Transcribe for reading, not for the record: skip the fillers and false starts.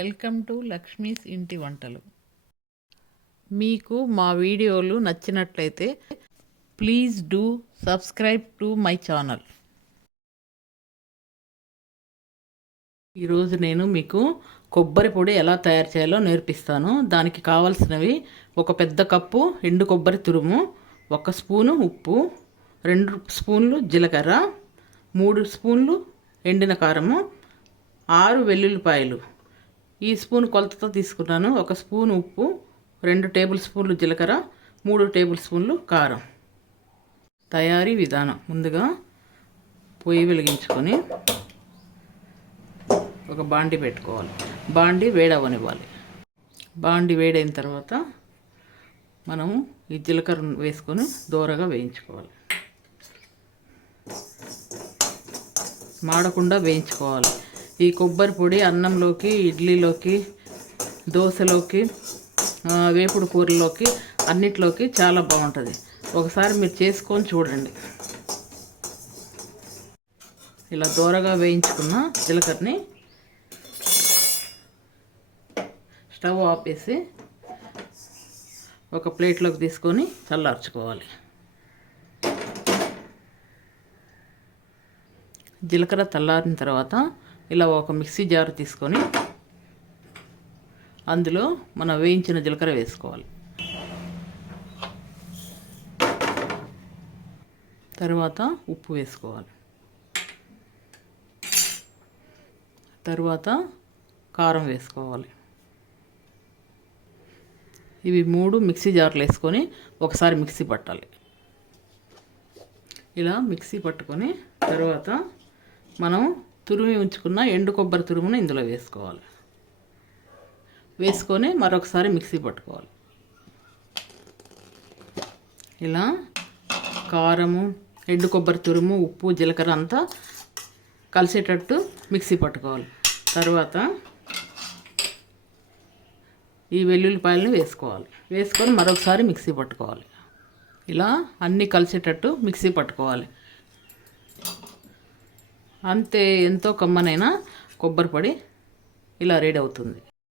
Welcome to Lakshmi's ఇంటి వంటలు. మీకు మా వీడియోలు నచ్చినట్లయితే please do subscribe to my channel. ఈరోజు నేను మీకు కొబ్బరి పొడి ఎలా తయారు చేయాలో నేర్పిస్తాను. దానికి కావాల్సినవి ఒక పెద్ద కప్పు ఎండు కొబ్బరి తురుము, 1 స్పూను ఉప్పు, 2 స్పూన్లు జీలకర్ర, 3 స్పూన్లు ఎండిన కారము, 6 వెల్లుల్లిపాయలు. ఈ స్పూన్ కొలతతో తీసుకున్నాను. 1 స్పూన్ ఉప్పు, 2 టేబుల్ స్పూన్లు జీలకర్ర, 3 టేబుల్ స్పూన్లు కారం. తయారీ విధానం: ముందుగా పొయ్యి వెలిగించుకొని ఒక బాండి పెట్టుకోవాలి. బాండి వేడవనివ్వాలి. బాండి వేడైన తర్వాత మనము ఈ జీలకర్ర వేసుకొని దోరగా వేయించుకోవాలి. మాడకుండా వేయించుకోవాలి. ఈ కొబ్బరి పొడి అన్నంలోకి, ఇడ్లీలోకి, దోశలోకి, వేపుడు కూరలోకి అన్నిట్లోకి చాలా బాగుంటుంది. ఒకసారి మీరు చేసుకొని చూడండి. ఇలా దోరగా వేయించుకున్న జీలకర్రని స్టవ్ ఆపేసి ఒక ప్లేట్లోకి తీసుకొని చల్లార్చుకోవాలి. జీలకర్ర చల్లారిన తర్వాత ఇలా ఒక మిక్సీ జార్ తీసుకొని అందులో మనం వేయించిన జీలకర్ర వేసుకోవాలి. తర్వాత ఉప్పు వేసుకోవాలి. తర్వాత కారం వేసుకోవాలి. ఇవి 3 మిక్సీ జార్లు వేసుకొని ఒకసారి మిక్సీ పట్టాలి. ఇలా మిక్సీ పట్టుకొని తర్వాత మనం తురిమి ఉంచుకున్న ఎండు కొబ్బరి తురుమును ఇందులో వేసుకోవాలి. వేసుకొని మరొకసారి మిక్సీ పట్టుకోవాలి. ఇలా కారము, ఎండు కొబ్బరి తురుము, ఉప్పు, జీలకర్ర అంతా కలిసేటట్టు మిక్సీ పట్టుకోవాలి. తర్వాత ఈ వెల్లుల్లిపాయలను వేసుకోవాలి. వేసుకొని మరొకసారి మిక్సీ పట్టుకోవాలి. ఇలా అన్నీ కలిసేటట్టు మిక్సీ పట్టుకోవాలి. అంతే, ఎంతో కమ్మనైన కొబ్బరి పొడి ఇలా రెడీ అవుతుంది.